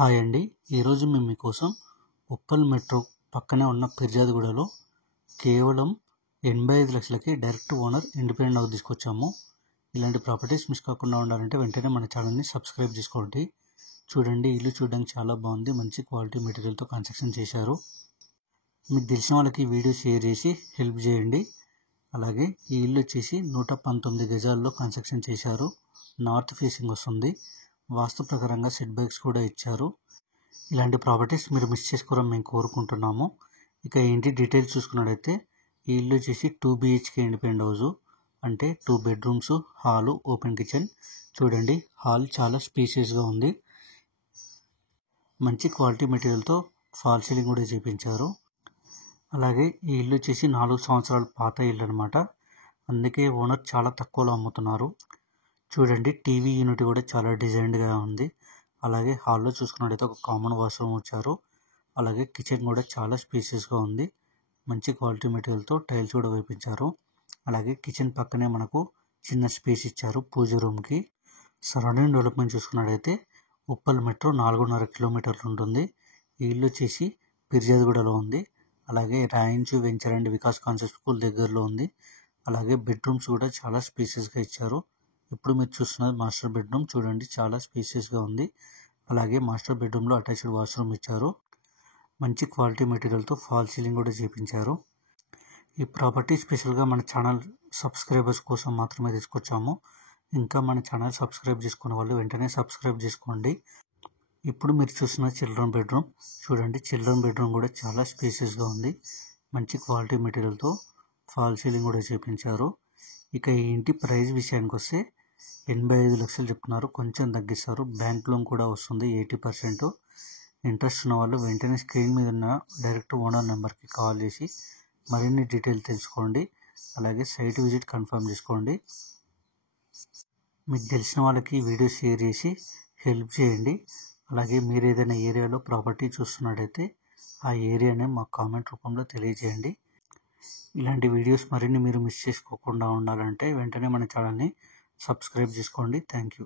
Hi అండి. ఈరోజు మేము మీకోసం ఉప్పల్ మెట్రో పక్కనే ఉన్న ఫిర్యాదుగూడలో కేవలం 85 లక్షలకి డైరెక్ట్ ఓనర్ ఇండిపెండెంట్ హౌస్ తీసుకొచ్చాము. ఇలాంటి ప్రాపర్టీస్ మిస్ కాకుండా ఉండాలంటే వెంటనే మన ఛానల్ని సబ్స్క్రైబ్ చేసుకోండి. చూడండి, ఇల్లు చూడడానికి చాలా బాగుంది. మంచి క్వాలిటీ మెటీరియల్తో కన్స్ట్రక్షన్ చేశారు. మీకు తెలిసిన వాళ్ళకి ఈ వీడియో షేర్ చేసి హెల్ప్ చేయండి. అలాగే ఈ ఇల్లు వచ్చేసి 119 గజాల్లో కన్స్ట్రక్షన్ చేశారు. నార్త్ ఫేసింగ్ వస్తుంది. వాస్తు ప్రకారంగా సెట్ బ్యాక్స్ కూడా ఇచ్చారు. ఇలాంటి ప్రాపర్టీస్ మీరు మిస్ చేసుకోవాలని మేము కోరుకుంటున్నాము. ఇక ఏంటి డీటెయిల్స్ చూసుకున్నట్టయితే ఈ ఇల్లు వచ్చేసి 2 BHK ఇండిపెండెంట్ హౌస్, అంటే 2 బెడ్రూమ్స్, హాలు, ఓపెన్ కిచెన్. చూడండి, హాల్ చాలా స్పేషియస్గా ఉంది. మంచి క్వాలిటీ మెటీరియల్తో ఫాల్ సీలింగ్ కూడా చేయించారు. అలాగే ఈ ఇల్లు వచ్చేసి 4 సంవత్సరాల పాత ఇల్లు అనమాట. అందుకే ఓనర్ చాలా తక్కువలో అమ్ముతున్నారు. చూడండి, టీవీ యూనిట్ కూడా చాలా డిజైన్డ్గా ఉంది. అలాగే హాల్లో చూసుకున్నట్టయితే ఒక కామన్ వాష్రూమ్ వచ్చారు. అలాగే కిచెన్ కూడా చాలా స్పేసియస్గా ఉంది. మంచి క్వాలిటీ మెటీరియల్తో టైల్స్ కూడా వేయించారు. అలాగే కిచెన్ పక్కనే మనకు చిన్న స్పేస్ ఇచ్చారు పూజ రూమ్కి. సరౌండింగ్ డెవలప్మెంట్ చూసుకున్నట్టయితే ఉప్పల్ మెట్రో 4.5 కిలోమీటర్లు ఉంటుంది. ఈ ఇల్లు వచ్చేసి ఫిర్యాదుగూడలో ఉంది. అలాగే రాయించు venture and Vikas concept school దగ్గరలో ఉంది. అలాగే బెడ్రూమ్స్ కూడా చాలా స్పేసియస్గా ఇచ్చారు. ఇప్పుడు మీరు చూస్తున్నది మాస్టర్ బెడ్రూమ్. చూడండి, చాలా స్పేసియస్గా ఉంది. అలాగే మాస్టర్ బెడ్రూమ్లో అటాచ్డ్ వాష్రూమ్ ఇచ్చారు. మంచి క్వాలిటీ మెటీరియల్తో ఫాల్ సీలింగ్ కూడా చేయించారు. ఈ ప్రాపర్టీ స్పెషల్గా మన ఛానల్ సబ్స్క్రైబర్స్ కోసం మాత్రమే తీసుకొచ్చాము. ఇంకా మన ఛానల్ సబ్స్క్రైబ్ చేసుకునే వాళ్ళు వెంటనే సబ్స్క్రైబ్ చేసుకోండి. ఇప్పుడు మీరు చూస్తున్న చిల్డ్రన్ బెడ్రూమ్. చూడండి, చిల్డ్రన్ బెడ్రూమ్ కూడా చాలా స్పేసియస్గా ఉంది. మంచి క్వాలిటీ మెటీరియల్తో ఫాల్ సీలింగ్ కూడా చేయించారు. ఇక ఈ ఇంటి ప్రైస్ విషయానికి వస్తే 85 లక్షలు చెప్తున్నారు. కొంచెం తగ్గిస్తారు. బ్యాంక్ లోన్ కూడా వస్తుంది 80%. ఇంట్రెస్ట్ ఉన్న వాళ్ళు వెంటనే స్క్రీన్ మీద ఉన్న డైరెక్ట్ ఓనర్ నెంబర్కి కాల్ చేసి మరిన్ని డీటెయిల్స్ తెలుసుకోండి. అలాగే సైట్ విజిట్ కన్ఫర్మ్ చేసుకోండి. మీకు తెలిసిన వాళ్ళకి వీడియో షేర్ చేసి హెల్ప్ చేయండి. అలాగే మీరు ఏదైనా ఏరియాలో ప్రాపర్టీ చూస్తున్నట్టయితే ఆ ఏరియానే మాకు కామెంట్ రూపంలో తెలియజేయండి. ఇలాంటి వీడియోస్ మరిన్ని మీరు మిస్ చేసుకోకుండా ఉండాలంటే వెంటనే మన ఛానల్ని సబ్స్క్రైబ్ చేసుకోండి. Thank you.